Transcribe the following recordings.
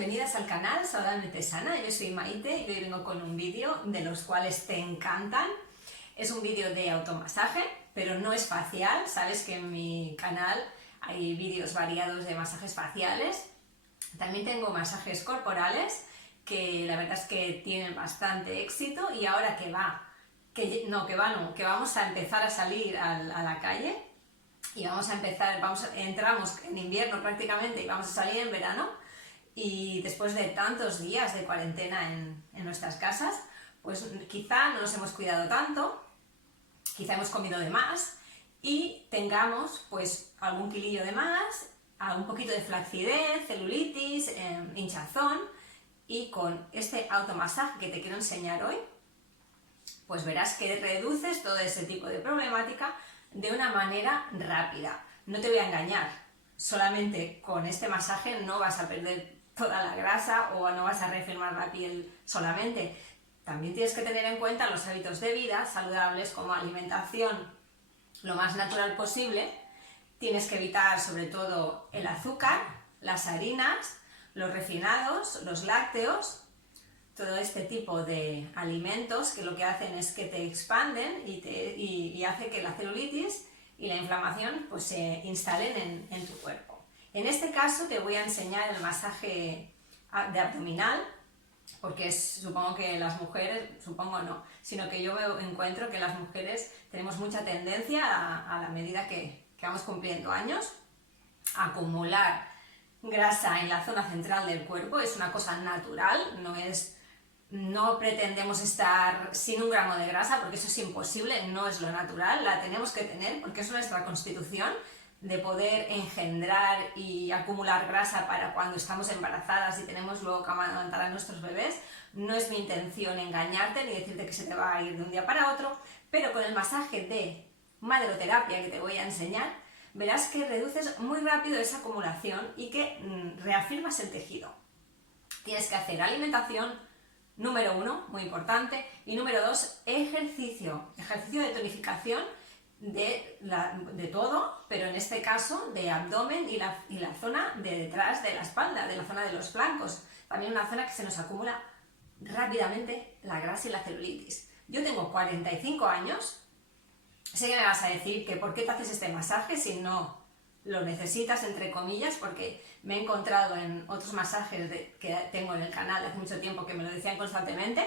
bienvenidas al canal Saludablemente Sana. Yo soy Maite y hoy vengo con un vídeo de los cuales te encantan. Es un vídeo de automasaje, pero no es facial. Sabes que en mi canal hay vídeos variados de masajes faciales. También tengo masajes corporales, que la verdad es que tienen bastante éxito, y ahora que vamos a empezar a salir a la calle y entramos en invierno prácticamente y vamos a salir en verano, y después de tantos días de cuarentena en nuestras casas, pues quizá no nos hemos cuidado tanto, quizá hemos comido de más y tengamos pues algún kilillo de más, un poquito de flacidez, celulitis, hinchazón. Y con este automasaje que te quiero enseñar hoy, pues verás que reduces todo ese tipo de problemática de una manera rápida. No te voy a engañar, solamente con este masaje no vas a perder toda la grasa o no vas a reafirmar la piel solamente. También tienes que tener en cuenta los hábitos de vida saludables, como alimentación lo más natural posible. Tienes que evitar sobre todo el azúcar, las harinas, los refinados, los lácteos, todo este tipo de alimentos que lo que hacen es que te expanden y hace que la celulitis y la inflamación pues se instalen en tu cuerpo. En este caso te voy a enseñar el masaje de abdominal, porque supongo que las mujeres, supongo no, sino que yo me encuentro que las mujeres tenemos mucha tendencia a la medida que vamos cumpliendo años a acumular grasa en la zona central del cuerpo. Es una cosa natural, no pretendemos estar sin un gramo de grasa, porque eso es imposible, no es lo natural, la tenemos que tener porque es nuestra constitución de poder engendrar y acumular grasa para cuando estamos embarazadas y tenemos luego que amamantar a nuestros bebés. No es mi intención engañarte ni decirte que se te va a ir de un día para otro, pero con el masaje de maderoterapia que te voy a enseñar, verás que reduces muy rápido esa acumulación y que reafirmas el tejido. Tienes que hacer alimentación, número 1, muy importante, y número 2, ejercicio de tonificación de todo, pero en este caso de abdomen y la zona de detrás de la espalda, de la zona de los flancos, también una zona que se nos acumula rápidamente la grasa y la celulitis. Yo tengo 45 años. Sé que me vas a decir que por qué te haces este masaje si no lo necesitas, entre comillas, porque me he encontrado en otros masajes que tengo en el canal de hace mucho tiempo que me lo decían constantemente,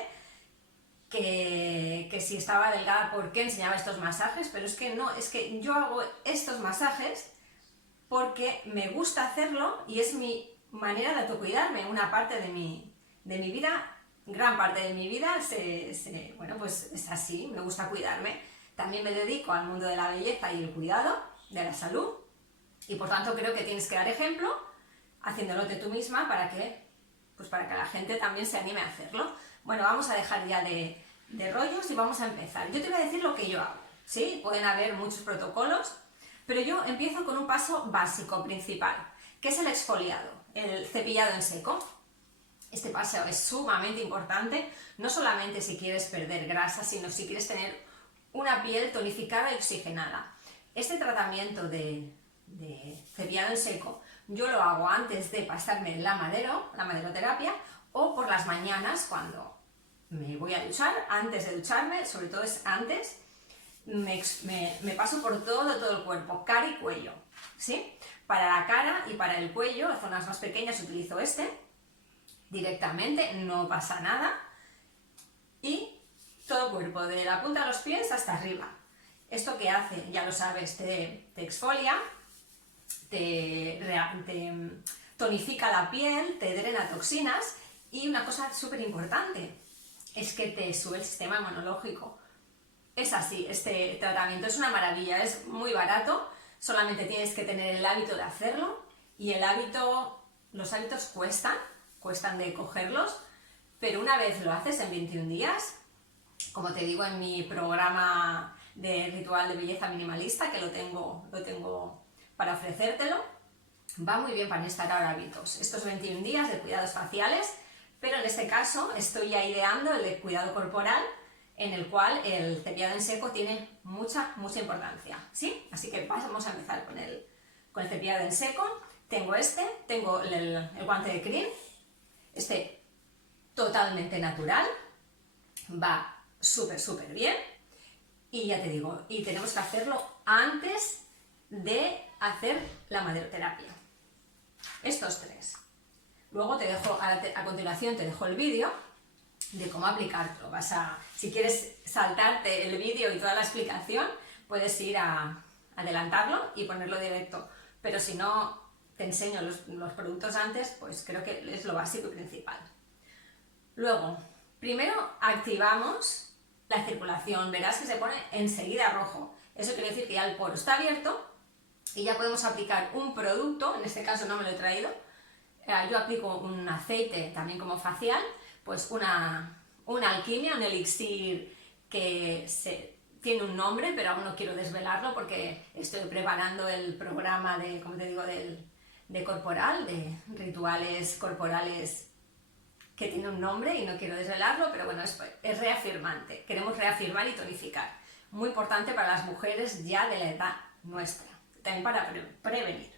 que si estaba delgada, ¿por qué enseñaba estos masajes? Pero es que no, es que yo hago estos masajes porque me gusta hacerlo y es mi manera de autocuidarme. Una parte de mi vida, gran parte de mi vida, bueno, pues es así, me gusta cuidarme. También me dedico al mundo de la belleza y el cuidado de la salud, y por tanto creo que tienes que dar ejemplo haciéndolote tú misma para que la gente también se anime a hacerlo. Bueno, vamos a dejar ya de rollos y vamos a empezar. Yo te voy a decir lo que yo hago, ¿sí? Pueden haber muchos protocolos, pero yo empiezo con un paso básico, principal, que es el exfoliado, el cepillado en seco. Este paso es sumamente importante, no solamente si quieres perder grasa, sino si quieres tener una piel tonificada y oxigenada. Este tratamiento de cepillado en seco yo lo hago antes de pasarme la maderoterapia, o por las mañanas cuando me voy a duchar. Antes de ducharme, sobre todo es antes, me paso por todo el cuerpo, cara y cuello, ¿sí? Para la cara y para el cuello, las zonas más pequeñas, utilizo directamente, no pasa nada, y todo el cuerpo, de la punta de los pies hasta arriba. ¿Esto qué hace? Ya lo sabes, te exfolia, te tonifica la piel, te drena toxinas, y una cosa súper importante es que te sube el sistema inmunológico. Es así, este tratamiento es una maravilla, es muy barato, solamente tienes que tener el hábito de hacerlo, y los hábitos cuestan de cogerlos, pero una vez lo haces en 21 días, como te digo en mi programa de ritual de belleza minimalista, que lo tengo para ofrecértelo, va muy bien para instalar hábitos. Estos 21 días de cuidados faciales, pero en este caso estoy ya ideando el de cuidado corporal, en el cual el cepillado en seco tiene mucha importancia, ¿sí? Así que vamos a empezar con el cepillado en seco. Tengo el guante de Crin, totalmente natural, va súper bien, y ya te digo, y tenemos que hacerlo antes de hacer la maderoterapia. Estos 3. Luego te dejo, a continuación te dejo el vídeo de cómo aplicarlo. Si quieres saltarte el vídeo y toda la explicación, puedes ir a adelantarlo y ponerlo directo. Pero si no te enseño los productos antes, pues creo que es lo básico y principal. Luego, primero activamos la circulación. Verás que se pone enseguida rojo. Eso quiere decir que ya el poro está abierto y ya podemos aplicar un producto. En este caso no me lo he traído. Yo aplico un aceite también como facial, pues una alquimia, un elixir que tiene un nombre, pero aún no quiero desvelarlo porque estoy preparando el programa de, como te digo, de corporal, de rituales corporales que tiene un nombre y no quiero desvelarlo, pero bueno, es reafirmante. Queremos reafirmar y tonificar. Muy importante para las mujeres ya de la edad nuestra, también para prevenir.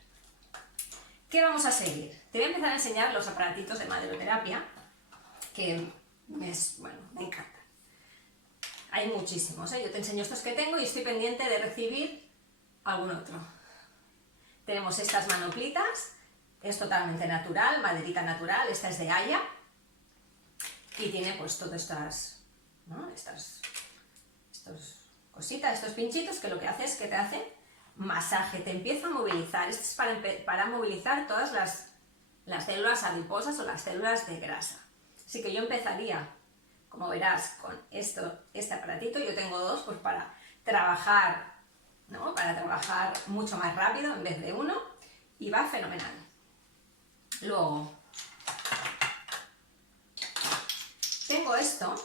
¿Qué vamos a seguir? Te voy a empezar a enseñar los aparatitos de maderoterapia, que me encantan. Hay muchísimos, ¿eh? Yo te enseño estos que tengo y estoy pendiente de recibir algún otro. Tenemos estas manoplitas, es totalmente natural, maderita natural, esta es de haya, y tiene pues todas estas, ¿no? Estas cositas, estos pinchitos, que lo que hace es que te hace masaje, te empieza a movilizar. Esto es para movilizar todas las células adiposas o las células de grasa. Así que yo empezaría, como verás, con este aparatito. Yo tengo 2 pues para trabajar, ¿no? Para trabajar mucho más rápido en vez de uno, y va fenomenal. Luego tengo esto,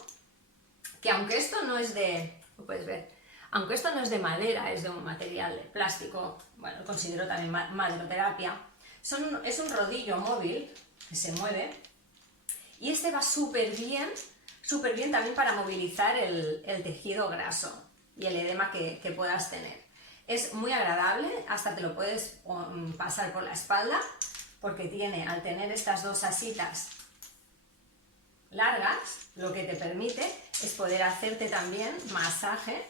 que aunque esto no es de, lo puedes ver, aunque esto no es de madera, es de un material de plástico, bueno, lo considero también maderoterapia, es un rodillo móvil que se mueve, y este va súper bien también para movilizar el tejido graso y el edema que puedas tener. Es muy agradable, hasta te lo puedes pasar por la espalda, porque al tener estas 2 asitas largas, lo que te permite es poder hacerte también masaje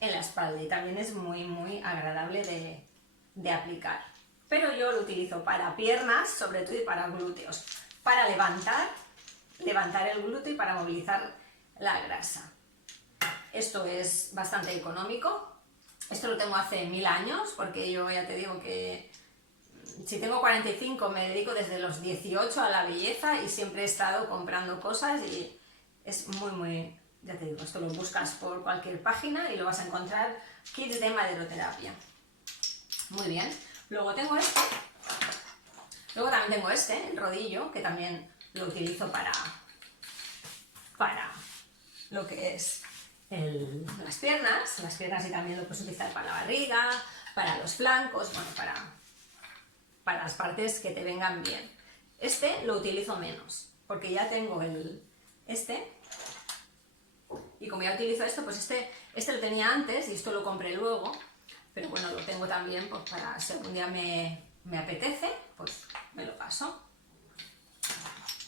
en la espalda, y también es muy agradable de aplicar. Pero yo lo utilizo para piernas, sobre todo, y para glúteos, para levantar el glúteo y para movilizar la grasa. Esto es bastante económico. Esto lo tengo hace 1000 años, porque yo ya te digo que si tengo 45 me dedico desde los 18 a la belleza y siempre he estado comprando cosas, y es muy, ya te digo, esto lo buscas por cualquier página y lo vas a encontrar, kits de maderoterapia. Muy bien. Luego tengo este. Luego también tengo el rodillo, que también lo utilizo para lo que es las piernas, y también lo puedes utilizar para la barriga, para los flancos, bueno, para las partes que te vengan bien. Este lo utilizo menos, porque ya tengo y como ya utilizo esto, pues este lo tenía antes y esto lo compré luego, pero bueno, lo tengo también pues para si algún día me apetece, pues me lo paso.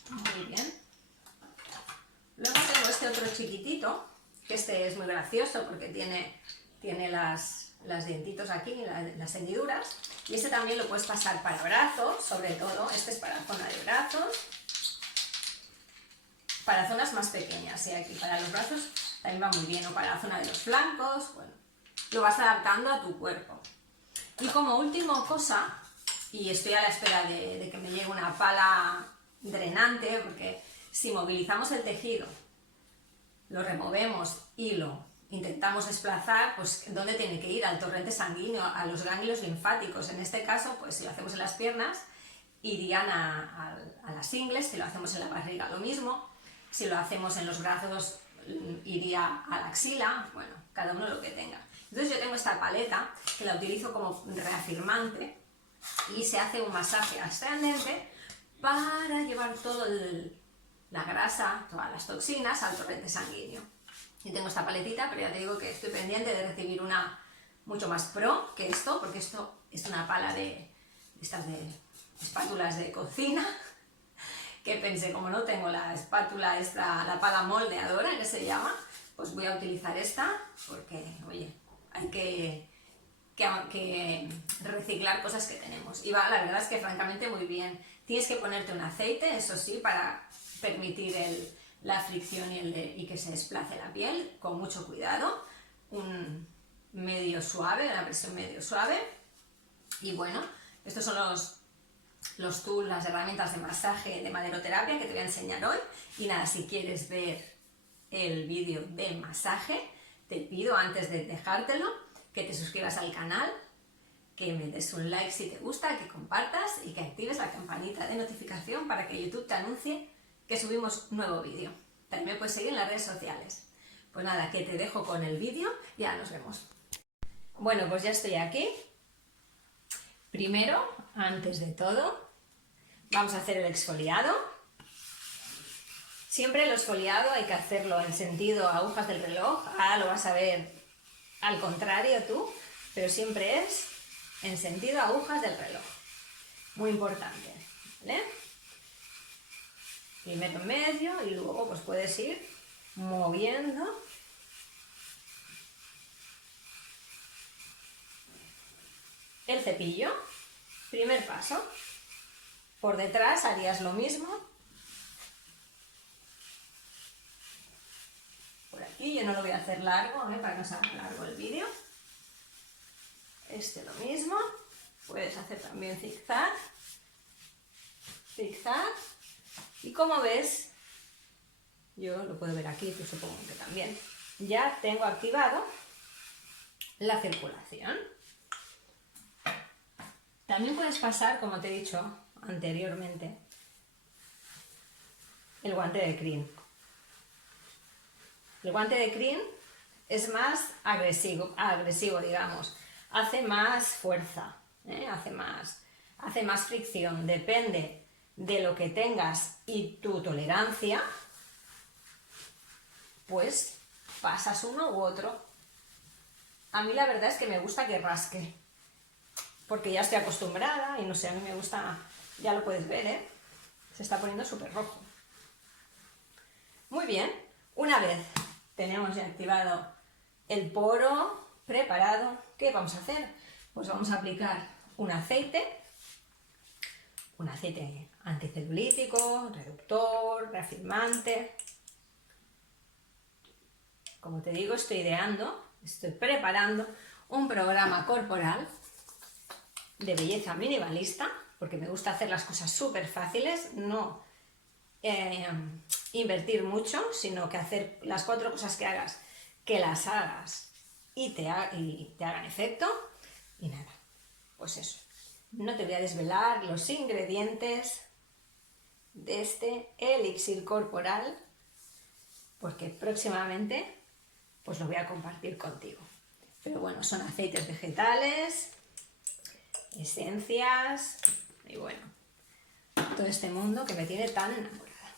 Muy bien. Luego tengo este otro chiquitito, que este es muy gracioso porque tiene las dientitos aquí, las hendiduras, y este también lo puedes pasar para brazos, sobre todo, este es para la zona de brazos, para zonas más pequeñas, ¿sí? Aquí para los brazos también va muy bien, o para la zona de los flancos, bueno, lo vas adaptando a tu cuerpo. Y como última cosa, y estoy a la espera de que me llegue una pala drenante, porque si movilizamos el tejido, lo removemos y lo intentamos desplazar, pues ¿dónde tiene que ir? Al torrente sanguíneo, a los ganglios linfáticos. En este caso, pues si lo hacemos en las piernas, irían a las ingles. Si lo hacemos en la barriga, lo mismo. Si lo hacemos en los brazos, iría a la axila. Bueno, cada uno lo que tenga. Entonces yo tengo esta paleta que la utilizo como reafirmante, y se hace un masaje ascendente para llevar toda la grasa, todas las toxinas al torrente sanguíneo. Y tengo esta paletita, pero ya te digo que estoy pendiente de recibir una mucho más pro que esto, porque esto es una pala de estas de espátulas de cocina, que pensé, como no tengo la espátula esta, la pala moldeadora que se llama, pues voy a utilizar esta porque, oye, hay que reciclar cosas que tenemos. Y va, la verdad es que francamente muy bien. Tienes que ponerte un aceite, eso sí, para permitir la fricción y que se desplace la piel, con mucho cuidado. Un medio suave, una presión medio suave. Y bueno, estos son los tools, las herramientas de masaje de maderoterapia que te voy a enseñar hoy. Y nada, si quieres ver el vídeo de masaje, te pido antes de dejártelo que te suscribas al canal, que me des un like si te gusta, que compartas y que actives la campanita de notificación para que YouTube te anuncie que subimos nuevo vídeo. También me puedes seguir en las redes sociales. Pues nada, que te dejo con el vídeo y ya nos vemos. Bueno, pues ya estoy aquí. Primero, antes de todo, vamos a hacer el exfoliado. Siempre el exfoliado hay que hacerlo en sentido agujas del reloj. Ahora lo vas a ver al contrario tú, pero siempre es en sentido agujas del reloj. Muy importante, ¿vale? Primero en medio y luego pues puedes ir moviendo el cepillo. Primer paso. Por detrás harías lo mismo. Por aquí, yo no lo voy a hacer largo, para que no se haga largo el vídeo. Este lo mismo. Puedes hacer también zigzag. Zigzag. Y como ves, yo lo puedo ver aquí, tú supongo que también, ya tengo activado la circulación. También puedes pasar, como te he dicho anteriormente, el guante de crin. El guante de crin es más agresivo, digamos. Hace más fuerza, hace más fricción. Depende de lo que tengas y tu tolerancia, pues pasas uno u otro. A mí la verdad es que me gusta que rasque, porque ya estoy acostumbrada y no sé, a mí me gusta, ya lo puedes ver, se está poniendo súper rojo. Muy bien, una vez tenemos ya activado el poro preparado, ¿qué vamos a hacer? Pues vamos a aplicar un aceite anticelulítico, reductor, reafirmante. Como te digo, estoy preparando un programa corporal de belleza minimalista, porque me gusta hacer las cosas súper fáciles, no invertir mucho, sino que hacer las 4 cosas que hagas, que las hagas y te hagan efecto. Y nada, pues eso. No te voy a desvelar los ingredientes de este elixir corporal, porque próximamente pues lo voy a compartir contigo. Pero bueno, son aceites vegetales, esencias y bueno, todo este mundo que me tiene tan enamorada.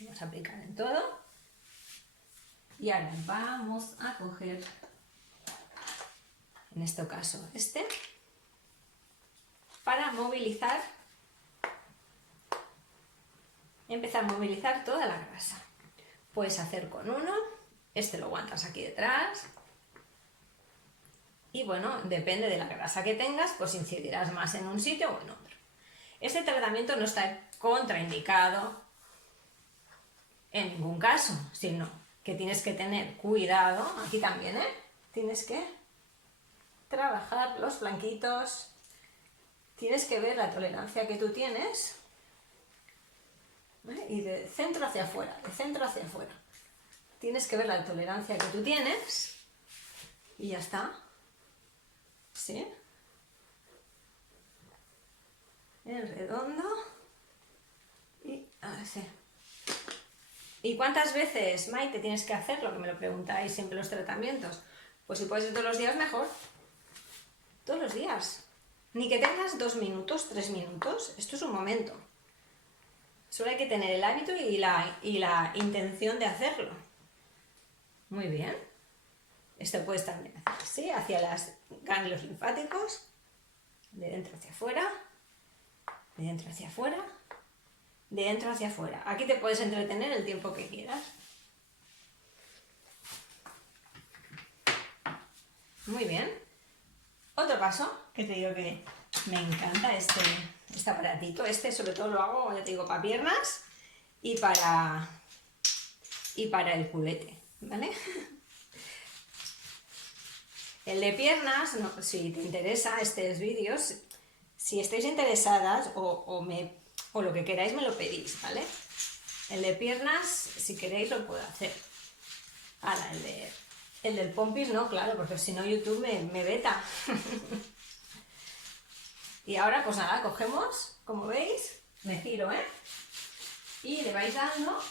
Vamos a aplicar en todo y ahora vamos a coger, en este caso para empezar a movilizar toda la grasa. Puedes hacer con uno, lo aguantas aquí detrás. Y bueno, depende de la grasa que tengas, pues incidirás más en un sitio o en otro. Este tratamiento no está contraindicado en ningún caso, sino que tienes que tener cuidado, aquí también, tienes que trabajar los flanquitos, tienes que ver la tolerancia que tú tienes, y de centro hacia afuera, tienes que ver la tolerancia que tú tienes y ya está. ¿Sí? En redondo y así. ¿Y cuántas veces, Maite, tienes que hacerlo? Que me lo preguntáis siempre los tratamientos. Pues si puedes ir todos los días, mejor. Todos los días. Ni que tengas 2 minutos, 3 minutos. Esto es un momento. Solo hay que tener el hábito y la intención de hacerlo. Muy bien. Esto puedes también hacer así, hacia los ganglios linfáticos, de dentro hacia afuera, de dentro hacia afuera, de dentro hacia afuera. Aquí te puedes entretener el tiempo que quieras. Muy bien. Otro paso, que te digo que me encanta este aparatito. Este sobre todo lo hago, ya te digo, para piernas y para el culete, ¿vale? El de piernas, no, si te interesa estos vídeos, si estáis interesadas o lo que queráis me lo pedís, ¿vale? El de piernas, si queréis lo puedo hacer. Ahora, el del pompis no, claro, porque si no YouTube me veta. Y ahora, pues nada, cogemos, como veis, me giro, ¿eh? Y le vais dando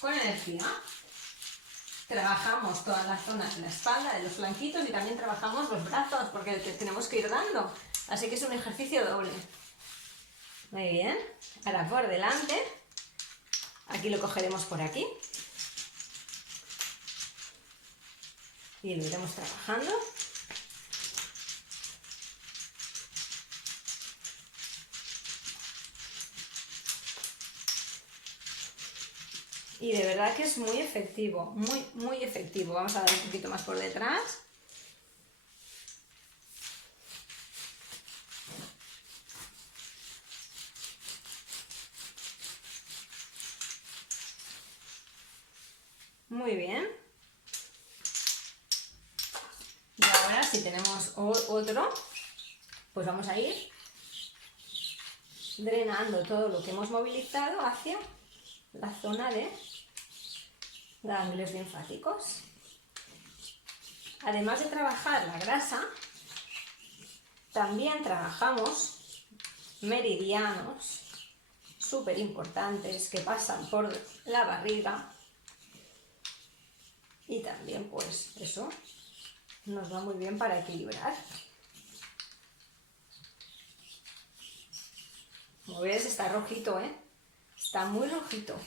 con energía. Trabajamos todas las zonas de la espalda, de los flanquitos y también trabajamos los brazos, porque tenemos que ir dando. Así que es un ejercicio doble. Muy bien. Ahora por delante. Aquí lo cogeremos por aquí. Y lo iremos trabajando. Y de verdad que es muy efectivo, muy efectivo. Vamos a dar un poquito más por detrás. Muy bien. Y ahora si tenemos otro, pues vamos a ir drenando todo lo que hemos movilizado hacia la zona de ganglios linfáticos. Además de trabajar la grasa, también trabajamos meridianos súper importantes que pasan por la barriga y también pues eso nos va muy bien para equilibrar. Como ves está rojito, ¿eh? Está muy rojito.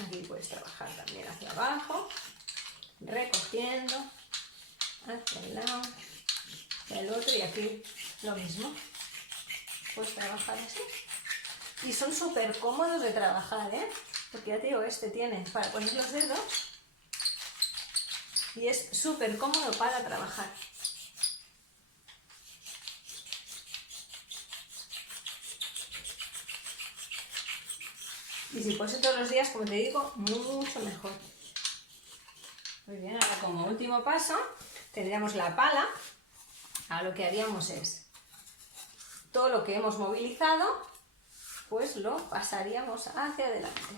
Aquí puedes trabajar también hacia abajo, recogiendo hacia el lado, hacia el otro y aquí lo mismo. Puedes trabajar así. Y son súper cómodos de trabajar, ¿eh? Porque ya te digo, este tiene para poner los dedos y es súper cómodo para trabajar. Y si puede ser todos los días, como te digo, mucho mejor. Muy bien, ahora como último paso, tendríamos la pala. Ahora lo que haríamos es, todo lo que hemos movilizado, pues lo pasaríamos hacia adelante.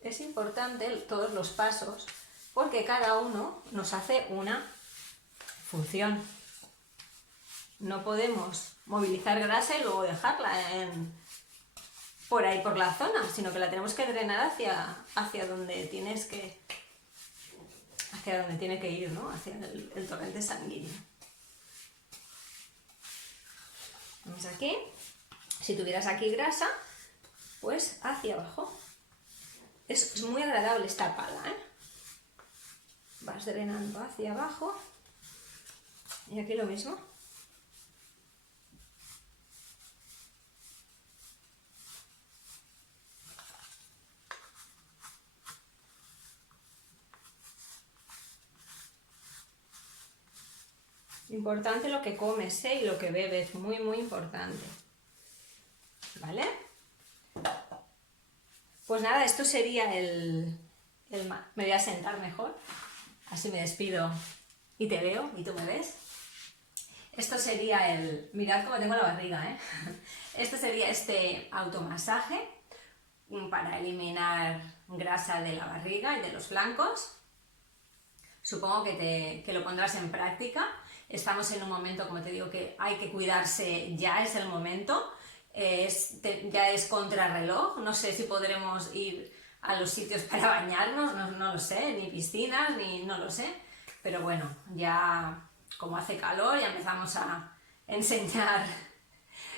Es importante todos los pasos, porque cada uno nos hace una función. No podemos movilizar grasa y luego dejarla por ahí por la zona, sino que la tenemos que drenar hacia donde tienes que hacia donde tiene que ir, ¿no? Hacia el torrente sanguíneo. Vamos aquí. Si tuvieras aquí grasa, pues hacia abajo. Es muy agradable esta pala, ¿eh? Vas drenando hacia abajo y aquí lo mismo. Importante lo que comes, ¿eh? Y lo que bebes, muy importante. ¿Vale? Pues nada, esto sería me voy a sentar mejor, así me despido y te veo y tú me ves. Esto sería mirad cómo tengo la barriga, ¿eh? Esto sería este automasaje para eliminar grasa de la barriga y de los flancos. Supongo que lo pondrás en práctica. Estamos en un momento, como te digo, que hay que cuidarse, ya es el momento. Ya es contrarreloj, no sé si podremos ir a los sitios para bañarnos, no lo sé, ni piscinas, no lo sé, pero bueno, ya como hace calor ya empezamos a enseñar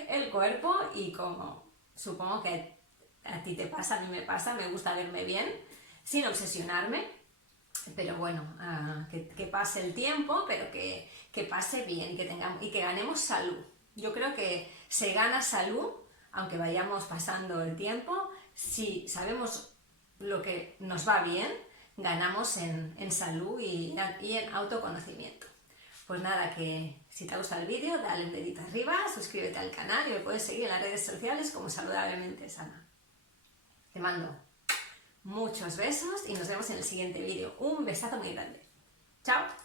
el cuerpo y como supongo que a ti te pasa, a mí me pasa, me gusta verme bien, sin obsesionarme Pero bueno, que pase el tiempo, pero que pase bien, que tengamos, y que ganemos salud. Yo creo que se gana salud, aunque vayamos pasando el tiempo, si sabemos lo que nos va bien, ganamos en salud y en autoconocimiento. Pues nada, que si te gusta el vídeo, dale un dedito arriba, suscríbete al canal y me puedes seguir en las redes sociales como Saludablemente Sana. Te mando muchos besos y nos vemos en el siguiente vídeo. Un besazo muy grande. ¡Chao!